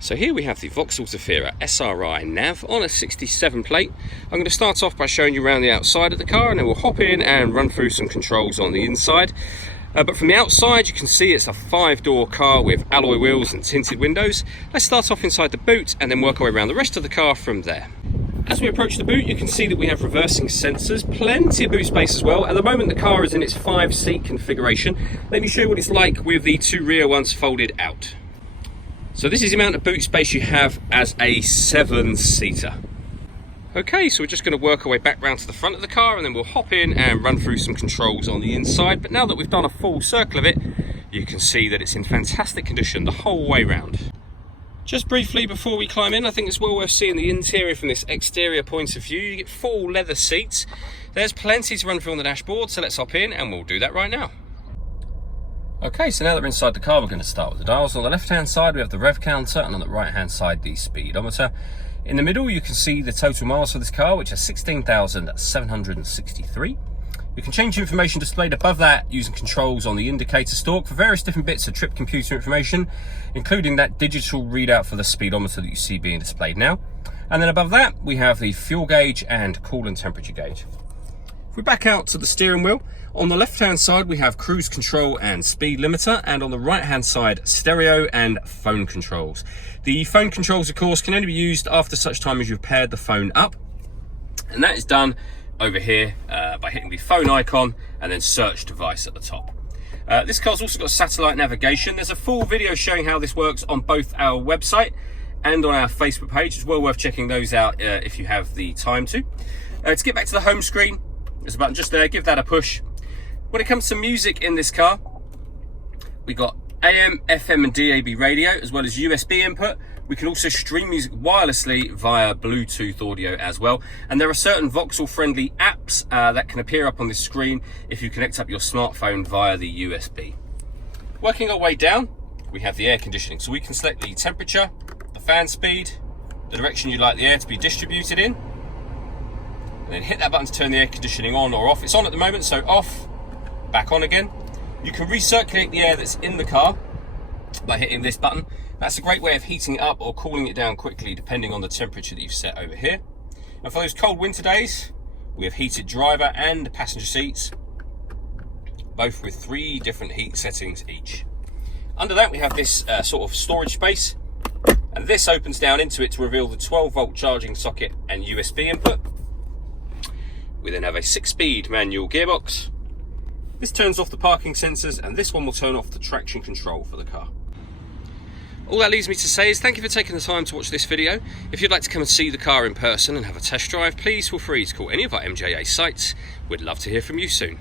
So here we have the Vauxhall Zafira SRI nav on a 67 plate. I'm going to start off by showing you around the outside of the car, and then we'll hop in and run through some controls on the inside. But from the outside you can see it's a 5-door car with alloy wheels and tinted windows. Let's start off inside the boot and then work our way around the rest of the car from there. As we approach the boot, you can see that we have reversing sensors, plenty of boot space as well. At the moment the car is in its 5-seat configuration. Let me show you what it's like with the 2 rear ones folded out. So this is the amount of boot space you have as a 7-seater. Okay, so we're just going to work our way back round to the front of the car and then we'll hop in and run through some controls on the inside. But now that we've done a full circle of it, you can see that it's in fantastic condition the whole way round. Just briefly before we climb in, I think it's well worth seeing the interior from this exterior point of view. You get full leather seats. There's plenty to run through on the dashboard, so let's hop in and we'll do that right now. Okay, so now that we're inside the car, we're going to start with the dials. On the left-hand side, we have the rev counter, and on the right-hand side, the speedometer. In the middle, you can see the total miles for this car, which is 16,763. You can change the information displayed above that using controls on the indicator stalk for various different bits of trip computer information, including that digital readout for the speedometer that you see being displayed now. And then above that, we have the fuel gauge and coolant temperature gauge. If we back out to the steering wheel, on the left-hand side we have cruise control and speed limiter, and on the right-hand side stereo and phone controls. The phone controls, of course, can only be used after such time as you've paired the phone up, and that is done over here by hitting the phone icon and then search device at the top. This car's also got satellite navigation. There's a full video showing how this works on both our website and on our Facebook page. It's well worth checking those out if you have the time to. To get back to the home screen, there's a button just there, give that a push. When it comes to music in this car, we got AM, FM and DAB radio, as well as USB input. We can also stream music wirelessly via Bluetooth audio as well. And there are certain Vauxhall friendly apps that can appear up on this screen if you connect up your smartphone via the USB. Working our way down, we have the air conditioning. So we can select the temperature, the fan speed, the direction you'd like the air to be distributed in, and then hit that button to turn the air conditioning on or off. It's on at the moment, so off, back on again. You can recirculate the air that's in the car by hitting this button. That's a great way of heating it up or cooling it down quickly depending on the temperature that you've set over here. And for those cold winter days, we have heated driver and passenger seats, both with 3 different heat settings each. Under that we have this sort of storage space, and this opens down into it to reveal the 12-volt charging socket and USB input. We then have a 6-speed manual gearbox. This turns off the parking sensors, and this one will turn off the traction control for the car. All that leaves me to say is thank you for taking the time to watch this video. If you'd like to come and see the car in person and have a test drive, please feel free to call any of our MJA sites. We'd love to hear from you soon.